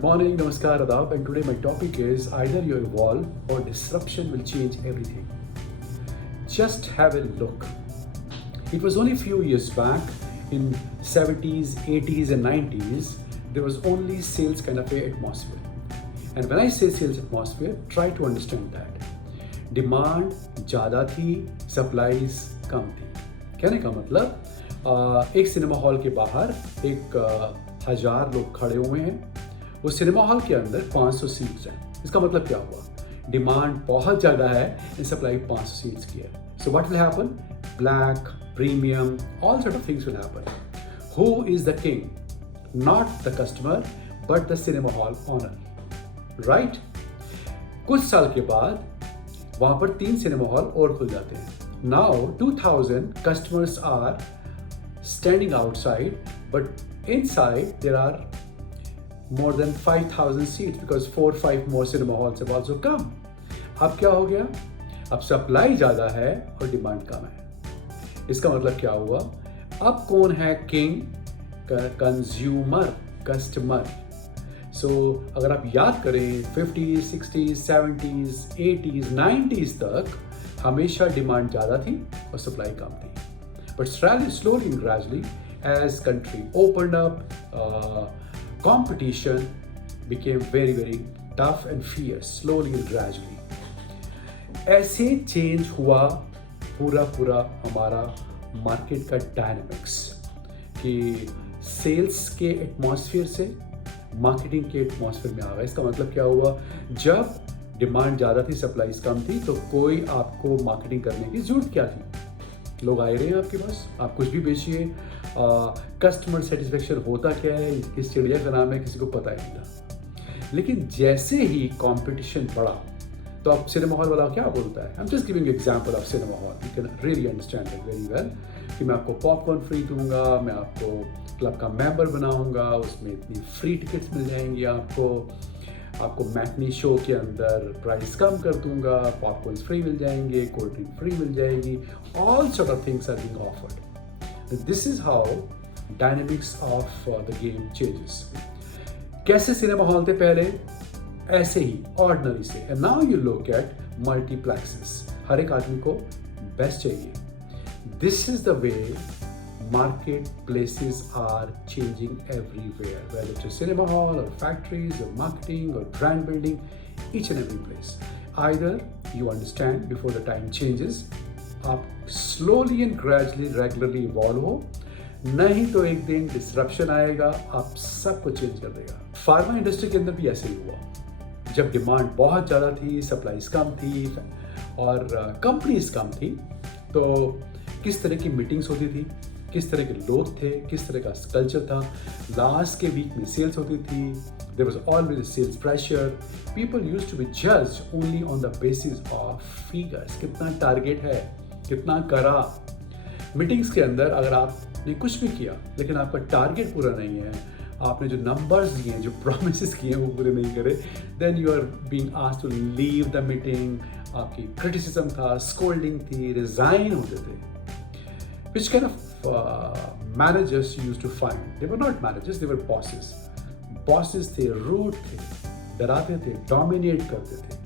Morning, Namaskar, Adab, and today my topic is either you evolve or disruption will change everything. Just have a look. It was only a few years back in 70s, 80s and 90s, there was only sales kind of a atmosphere. And when I say sales atmosphere, try to understand that. Demand ज़्यादा थी, supplies कम थी। कहने का मतलब एक cinema hall के बाहर एक 1000 लोग खड़े हुए हैं, उस सिनेमा हॉल के अंदर 500 सीट्स हैं। इसका मतलब क्या हुआ? डिमांड बहुत ज़्यादा है एंड सप्लाई 500 सीट्स की है। So what will happen? Black, premium, all sort of things will happen. Who is the king? Not the customer but the cinema hall owner, right? कुछ साल के बाद वहाँ पर 3 सिनेमा हॉल और खुल जाते हैं। Now 2000 customers are standing outside, but inside there are more than 5000 seats because 4-5 more cinema halls have also come. अब क्या हो गया? अब सप्लाई ज़्यादा है और डिमांड कम है। इसका मतलब क्या हुआ? अब कौन है किंग? Consumer, customer. सो अगर आप याद करें 50s, 60s, 70s, 80s, 90s तक हमेशा डिमांड ज़्यादा थी और सप्लाई कम थी। But slowly and gradually as country opened up, competition became very very tough and fierce slowly and gradually. ऐसे चेंज हुआ पूरा हमारा मार्केट का डायनामिक्स कि सेल्स के एटमॉस्फेयर से मार्केटिंग के एटमॉस्फेयर में आ गया। इसका मतलब क्या हुआ? जब डिमांड ज़्यादा थी, सप्लाईज कम थी, तो कोई आपको मार्केटिंग करने की जरूरत क्या थी? लोग आए रहे हैं आपके पास, आप कुछ भी बेचिए। कस्टमर सेटिस्फेक्शन होता क्या है, किस चिड़िया का नाम है, किसी को पता ही नहीं था। लेकिन जैसे ही कंपटीशन बढ़ा तो अब सिनेमा हॉल वाला क्या बोलता है? I am just giving example of cinema hall, you can really understand it very well कि मैं आपको पॉपकॉर्न फ्री दूंगा, मैं आपको क्लब का मेंबर बनाऊंगा, उसमें इतनी फ्री टिकट्स मिल जाएंगी आपको मैटनी शो के अंदर प्राइस कम कर दूंगा, पॉपकॉर्न फ्री मिल जाएंगे, कोल्ड ड्रिंक फ्री मिल जाएगी, all sort of things are being offered. This is how dynamics of the game changes. कैसे सिनेमा हॉल थे पहले? ऐसे ही ऑर्डिनरी से। And now you look at multiplexes. हर एक आदमी को बेस्ट चाहिए। This is the way marketplaces are changing everywhere, whether it's a cinema hall or factories or marketing or brand building, each and every place. Either you understand before the time changes, आप slowly and gradually regularly evolve हो, नहीं तो एक दिन disruption आएगा, आप सब कुछ चेंज कर देगा। फार्मा इंडस्ट्री के अंदर भी ऐसे ही हुआ। जब डिमांड बहुत ज़्यादा थी, सप्लाईज कम थी और कंपनीज कम थी, तो किस तरह की मीटिंग्स होती थी, किस तरह के लोग थे, किस तरह का कल्चर था। लास्ट के वीक में सेल्स होती थी, there was always sales pressure, people used to be judged only on the basis of figures. कितना टारगेट है, कितना करा। मीटिंग्स के अंदर अगर आपने कुछ भी किया लेकिन आपका टारगेट पूरा नहीं है, आपने जो नंबर्स दिए हैं, जो प्रॉमिसेस किए हैं वो पूरे नहीं करे, then you are being asked to leave the meeting. आपकी क्रिटिसिज्म था, स्कोल्डिंग थी, रिजाइन होते थे। Which kind of managers you used to find? They were not managers, they were bosses. Bosses थे, rude थे, डराते थे, dominate करते थे।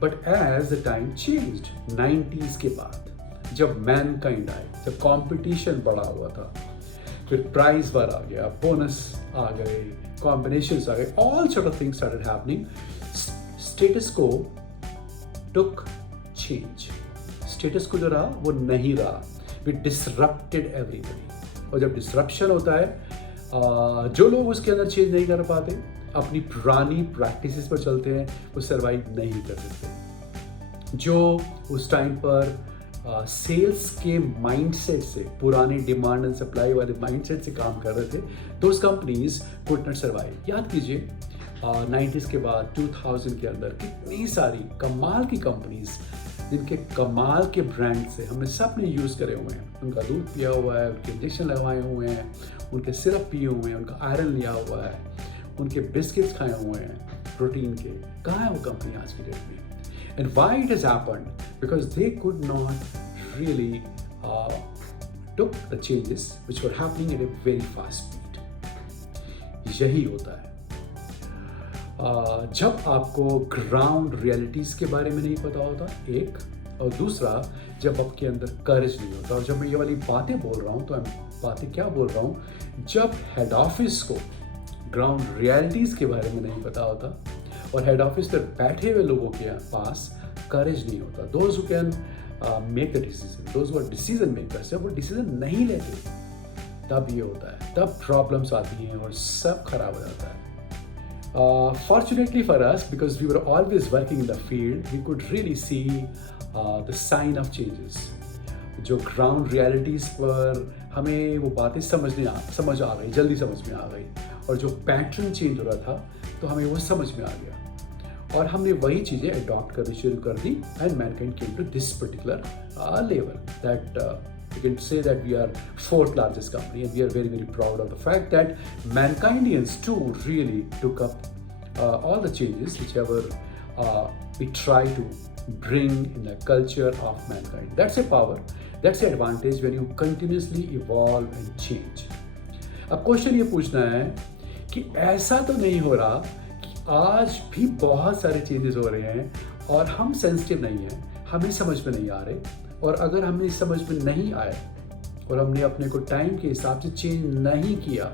But as the time changed, 90s के बाद जब mankind आए, जब competition बढ़ा हुआ था, फिर price bar आ गया, bonus आ गए, combinations आ गए, all sort of things started happening. Status quo took change. Status quo जो रहा वो नहीं रहा। We disrupted everybody. और जब डिसरप्शन होता है, जो लोग उसके अंदर चेंज नहीं कर पाते, अपनी पुरानी प्रैक्टिसेस पर चलते हैं, वो सर्वाइव नहीं कर सकते। जो उस टाइम पर सेल्स के माइंडसेट से, पुरानी डिमांड एंड सप्लाई वाले माइंडसेट से काम कर रहे थे, दोस कंपनीज कुड नॉट सर्वाइव। याद कीजिए 90s के बाद 2000 के अंदर कितनी सारी कमाल की कंपनीज जिनके कमाल के ब्रांड से हमने सब ने यूज़ करे हुए हैं। उनका दूध पिया हुआ है, उनके इंजेक्शन लगवाए हुए हैं, उनके सिरप पिए हुए हैं, उनका आयरन लिया हुआ है, उनके बिस्किट्स खाए हुए हैं प्रोटीन के। कहाँ है वो कंपनी आज की डेट में? And why it has happened? Because they could not really took the changes which were happening at a very fast speed. यही होता है। जब आपको ग्राउंड रियलिटीज़ के बारे में नहीं पता होता, एक, और दूसरा जब आपके अंदर करेज नहीं होता। और जब मैं ये वाली बातें बोल रहा हूँ तो मैं बातें क्या बोल रहा हूँ, जब हेड ऑफिस को ग्राउंड रियलिटीज़ के बारे में नहीं पता होता और हेड ऑफिस पर बैठे हुए लोगों के पास करेज नहीं होता, those who can make the decision, those who are decision makers, जब वो डिसीजन नहीं लेते तब ये होता है, तब प्रॉब्लम्स आती हैं और सब खराब हो जाता है। Fortunately for us, because we were always working in the field, we could really see the sign of changes. जो ग्राउंड रियलिटीज़ पर हमें वो बातें समझ आ गई, जल्दी समझ में आ गई, और जो पैटर्न चेंज हो रहा था तो हमें वो समझ में आ गया और हमने वही चीज़ें अडॉप्ट करनी शुरू कर दी। And mankind came to this particular level that you can say that we are fourth largest company, and we are very, very proud of the fact that Mankindians too really took up all the changes whichever we try to bring in the culture of mankind. That's a power, that's the advantage when you continuously evolve and change. अब question ये पूछना है कि ऐसा तो नहीं हो रहा कि आज भी बहुत सारे चेंजेस हो रहे हैं और हम सेंसिटिव नहीं हैं, हमें समझ में नहीं आ रहे, और अगर हमें समझ में नहीं आए और हमने अपने को टाइम के हिसाब से चेंज नहीं किया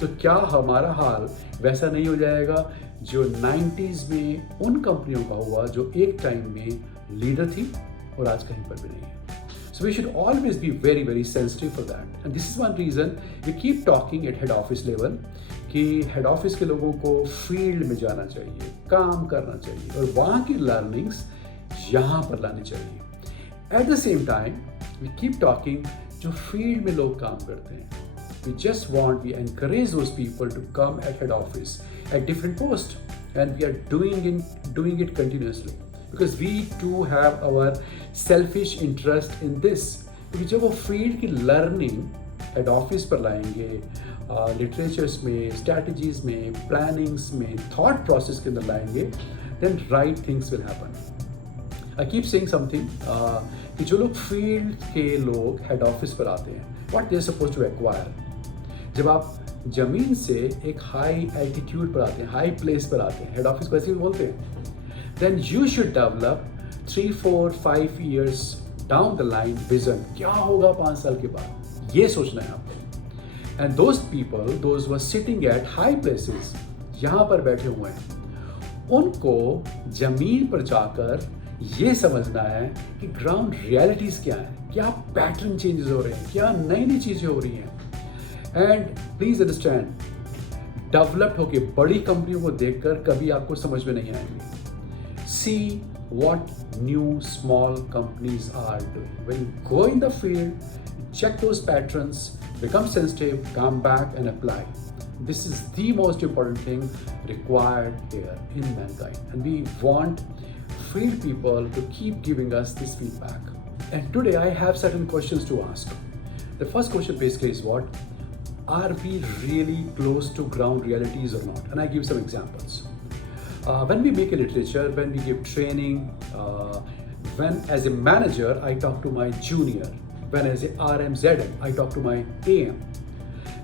तो क्या हमारा हाल वैसा नहीं हो जाएगा जो 90s में उन कंपनियों का हुआ जो एक टाइम में लीडर थी और आज कहीं पर भी नहीं है। So we should always be very very sensitive for that, and this is one reason we keep talking at head office level कि हेड ऑफिस के लोगों को फील्ड में जाना चाहिए, काम करना चाहिए और वहाँ की लर्निंग्स यहाँ पर लानी चाहिए। At the same time, we keep talking जो फील्ड में लोग काम करते हैं, we just want, we encourage those people to come at head office at different posts, and we are doing it continuously because we too have our selfish interest in this। क्योंकि जब वो field की learning head office पर लाएंगे, literatures में, strategies में, plannings में, thought process के अंदर लाएंगे, then right things will happen। I keep saying something कि जो लोग फील्ड के लोग हेड ऑफिस पर आते हैं, what they are supposed to acquire। जब आप जमीन से एक हाई एल्टीट्यूड पर आते हैं, हाई प्लेस पर आते हैं, हेड ऑफिस को ऐसे भी बोलते हैं, then you should develop 3, 4, 5 years down the line vision। क्या होगा 5 साल के बाद, ये सोचना है आपको। And those people, those who are sitting at high places, यहाँ पर बैठे हुए हैं, उनको जमीन पर जाकर ये समझना है कि ग्राउंड रियलिटीज़ क्या है, क्या पैटर्न चेंजेस हो रहे हैं, क्या नई नई चीज़ें हो रही हैं। एंड प्लीज़ अंडरस्टैंड, डेवलप्ड होके बड़ी कंपनियों को देखकर कभी आपको समझ में नहीं आएंगे। सी what new small companies are doing. When you go in the field, check those patterns, become sensitive, come back and apply. This is the most important thing required here in Mankind, and we want field people to keep giving us this feedback. And today I have certain questions to ask. The first question basically is what? Are we really close to ground realities or not? And I give some examples. When we make a literature, when we give training, when as a manager I talk to my junior, when as a RM ZM I talk to my AM.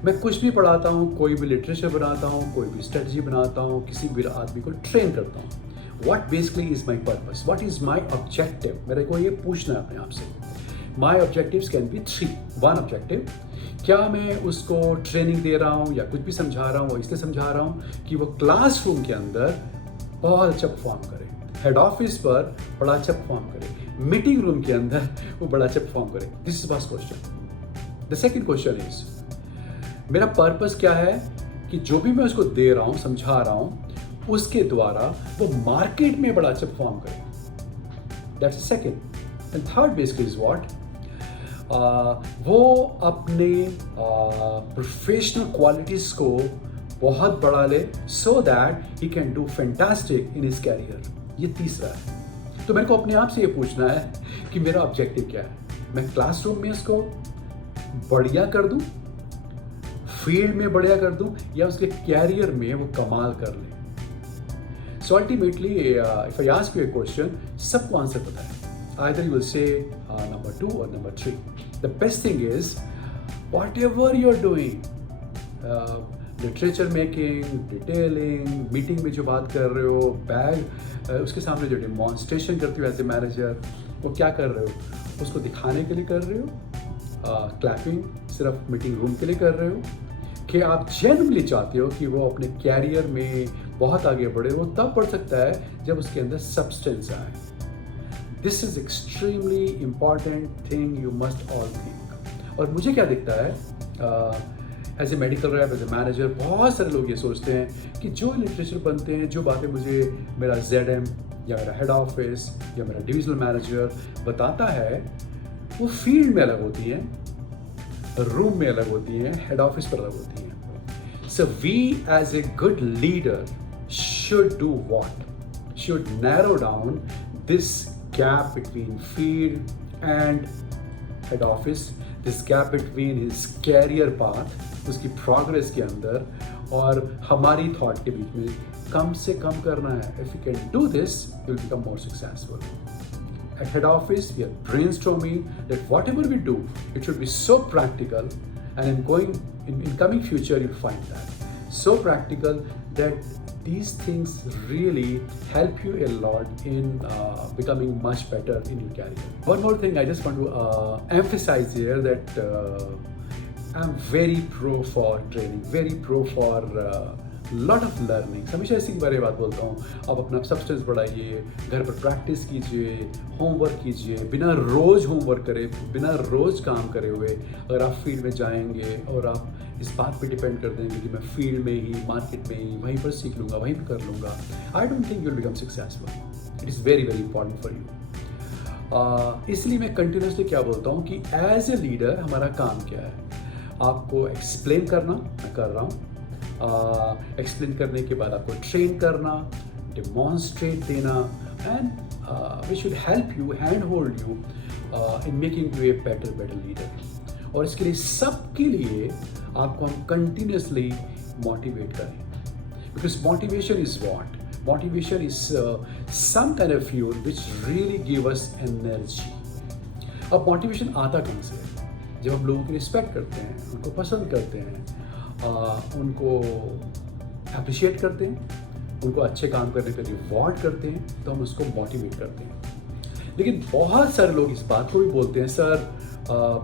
मैं कुछ भी पढ़ाता हूँ, कोई भी literature बनाता हूँ, कोई भी स्ट्रेटजी बनाता हूँ, किसी भी आदमी को ट्रेन करता हूँ। What basically is my purpose? What is my objective? मेरे को ये पूछना है अपने आप से। My objectives can be 3. One objective, क्या मैं उसको ट्रेनिंग दे रहा हूँ या कुछ भी समझा रहा हूँ, वो इसलिए समझा रहा हूँ कि वो क्लासरूम के अंदर बहुत अच्छा परफॉर्म करे, हेड ऑफिस पर बड़ा अच्छा परफॉर्म करे, मीटिंग रूम के अंदर वो बड़ा अच्छा परफॉर्म करे। This is first question. The second question is, मेरा पर्पस क्या है कि जो भी मैं उसको दे रहा हूँ, समझा रहा हूँ, उसके द्वारा वो मार्केट में बड़ा अच्छा परफॉर्म करे। That's second. And third basically is what, वो अपने प्रोफेशनल क्वालिटीज को बहुत बढ़ा ले so that he can do fantastic in his career. ये तीसरा है। तो मेरे को अपने आप से ये पूछना है कि मेरा ऑब्जेक्टिव क्या है। मैं क्लासरूम में उसको बढ़िया कर दूं, फील्ड में बढ़िया कर दूं, या उसके कैरियर में वो कमाल कर ले। So ultimately if I ask U A question, सबको आंसर पता है। Either you will say number 2 or number 3. The best thing is, whatever you're doing, literature making, detailing, meeting में जो बात कर रहे हो, बैग उसके सामने जो डिमॉन्स्ट्रेशन करते हो एज ए मैनेजर, वो क्या कर रहे हो? उसको दिखाने के लिए कर रहे हो? क्लैपिंग सिर्फ मीटिंग रूम के लिए कर रहे हो? कि आप जेन्युइनली चाहते हो कि वो अपने कैरियर में बहुत आगे बढ़े? वो तब बढ़ सकता है जब उसके अंदर सब्सटेंस आए। This is extremely important thing you must all think. और मुझे क्या दिखता है as a medical rep, as a manager, बहुत सारे लोग ये सोचते हैं कि जो लिटरेचर बनते हैं, जो बातें मुझे मेरा ZM या मेरा हेड ऑफिस या मेरा डिविजनल मैनेजर बताता है, वो फील्ड में अलग होती हैं, रूम में अलग होती हैं, हेड ऑफिस पर अलग होती हैं। So we as a good leader should do what? Should narrow down this gap between field and head office, this gap between his career path, उसकी प्रोग्रेस के अंदर और हमारी थॉट के बीच में कम से कम करना है। If you can do this, you will become more successful. At head office, we are brainstorming that whatever we do, it should be so practical, and in coming future, you'll find that so practical that these things really help you a lot in becoming much better in your career. One more thing I just want to emphasize here, that I'm very pro for training, very pro for lot of learning. हमेशा इसी के बारे में बात बोलता हूँ। आप अपना सब्सटेंस बढ़ाइए, घर पर प्रैक्टिस कीजिए, होमवर्क कीजिए, बिना रोज़ होमवर्क करे, बिना रोज़ काम करे हुए अगर आप फील्ड में जाएंगे और आप इस बात पे डिपेंड कर देंगे कि मैं फील्ड में ही, मार्केट में ही, वहीं पर सीख लूँगा, वहीं पर कर लूँगा, I don't think you will become successful. It is very very important for you. इसलिए मैं कंटिन्यूसली क्या बोलता हूँ कि एज ए लीडर हमारा काम क्या है? आपको एक्सप्लेन करना, मैं कर रहा हूँ, एक्सप्लेन करने के बाद आपको ट्रेन करना, डेमॉन्स्ट्रेट देना, and we should help you, hand hold you in making you a better leader. और इसके लिए सबके लिए आपको हम कंटिन्यूसली मोटिवेट करें, because motivation is what? Motivation is some kind of fuel which really give us energy. अब motivation आता कहाँ से है? जब हम लोगों की रिस्पेक्ट करते हैं, उनको पसंद करते हैं, उनको अप्रिशिएट करते हैं, उनको अच्छे काम करने पर रिवॉर्ड करते हैं, तो हम उसको मोटिवेट करते हैं। लेकिन बहुत सारे लोग इस बात को भी बोलते हैं, सर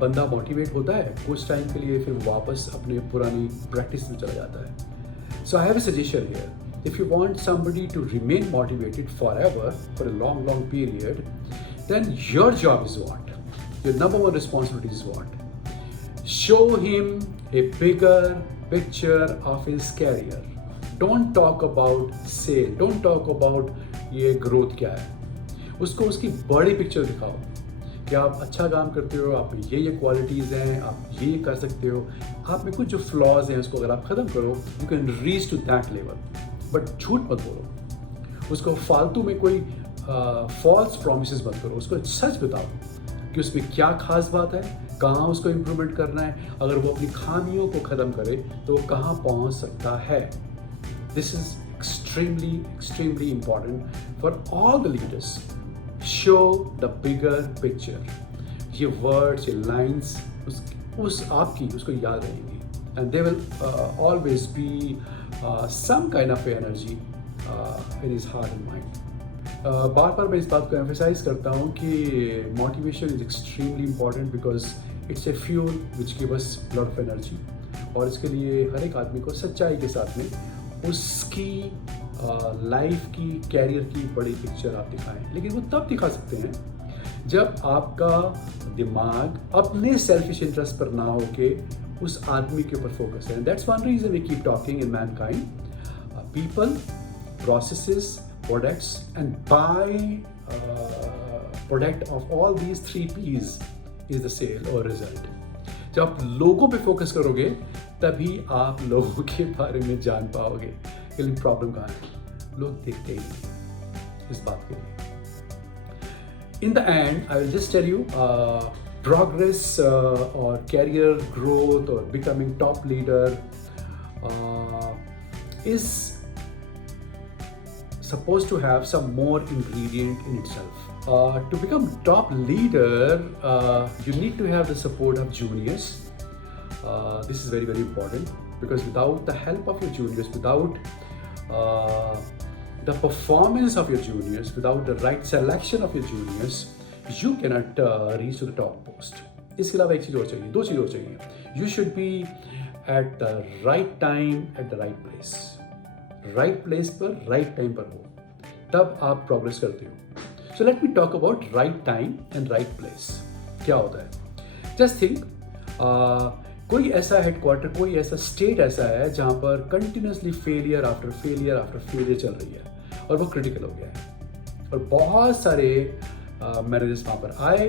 बंदा मोटिवेट होता है कुछ टाइम के लिए, फिर वापस अपने पुरानी प्रैक्टिस में चला जाता है। So I have a suggestion here, if you want somebody to remain motivated forever, for a long period, then your job is what? Your number one responsibility is what? Show him a bigger picture of his career. Don't talk about sale. Don't talk about ये growth क्या है. उसको उसकी बड़ी picture दिखाओ कि आप अच्छा काम करते हो, आप में ये क्वालिटीज़ हैं, आप ये कर सकते हो, आप में कुछ जो फ्लॉज हैं उसको अगर आप ख़त्म करो, you can reach to that level. But झूठ मत बोलो, उसको फालतू में कोई फॉल्स प्रॉमिसेस मत करो, उसको सच बताओ कि उसमें क्या खास बात है, कहाँ उसको इम्प्रूवमेंट करना है, अगर वो अपनी खामियों को ख़त्म करे तो वो कहाँ पहुँच सकता है। This is extremely important for all the leaders. Show the bigger picture. ये वर्ड्स, ये लाइन्स उस आपकी उसको याद रहेंगी, and they will always be some kind of energy in his heart and mind. बार बार मैं इस बात को एम्फेसाइज करता हूँ कि motivation is extremely important because it's a fuel which give us lot of energy. और इसके लिए हर एक आदमी को सच्चाई के साथ में उसकी लाइफ की, कैरियर की बड़ी पिक्चर आप दिखाएं। लेकिन वो तब दिखा सकते हैं जब आपका दिमाग अपने सेल्फिश इंटरेस्ट पर ना हो के उस आदमी के ऊपर फोकस है। That's one reason we keep talking in mankind, people, processes, products, and by product of all these 3 P's is the sale or result. जब आप लोगों पे फोकस करोगे तभी आप लोगों के बारे में जान पाओगे। लेकिन प्रॉब्लम कहाँ है? लोग देखते ही नहीं इस बात के लिए। In the end, I will just tell you, progress or career growth or becoming top leader is supposed to have some more ingredient in itself. To become top leader, you need to have the support of juniors. This is very, very important. because without the help of your juniors, without the performance of your juniors, without the right selection of your juniors, you cannot reach to the top post. इसके अलावा एक चीज़ और चाहिए, दो चीज़ और चाहिए. You should be at the right time at the right place. Right place पर right time पर हो, तब आप progress करते हो. So let me talk about right time and right place. क्या होता है? Just think, कोई ऐसा हेडक्वार्टर, कोई ऐसा स्टेट ऐसा है जहाँ पर continuously failure after failure after failure चल रही है और वो क्रिटिकल हो गया है और बहुत सारे मैनेजर्स वहाँ पर आए,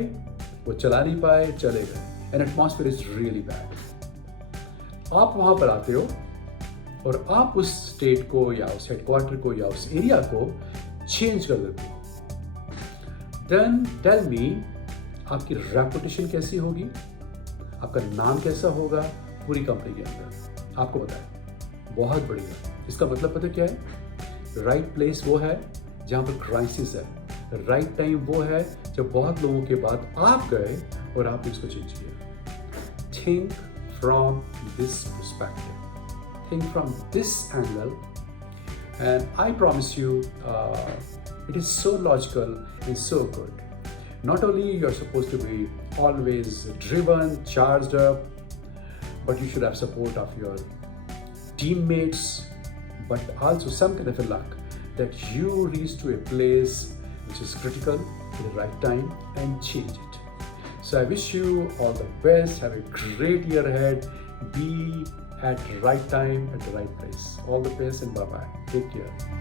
वो चला नहीं पाए, चले गए, and atmosphere is really bad. आप वहाँ पर आते हो और आप उस स्टेट को या उस हेडक्वार्टर को या उस एरिया को चेंज कर देते हो. देन टेल मी, आपकी रेपुटेशन कैसी होगी, आपका नाम कैसा होगा पूरी कंपनी के अंदर. आपको पता है, बहुत बढ़िया. इसका मतलब पता क्या है? राइट प्लेस वो है जहाँ पर क्राइसिस है, राइट टाइम वो है जब बहुत लोगों के बाद आप गए और आपने इसको चेंज किया. Think from this perspective, think from this angle, and I promise you it is so logical and so good. Not only you're supposed to be always driven, charged up, but you should have support of your teammates, but also some kind of a luck that you reach to a place which is critical at the right time and change it. So I wish you all the best. Have a great year ahead. Be at the right time at the right place. All the best and bye-bye. Take care.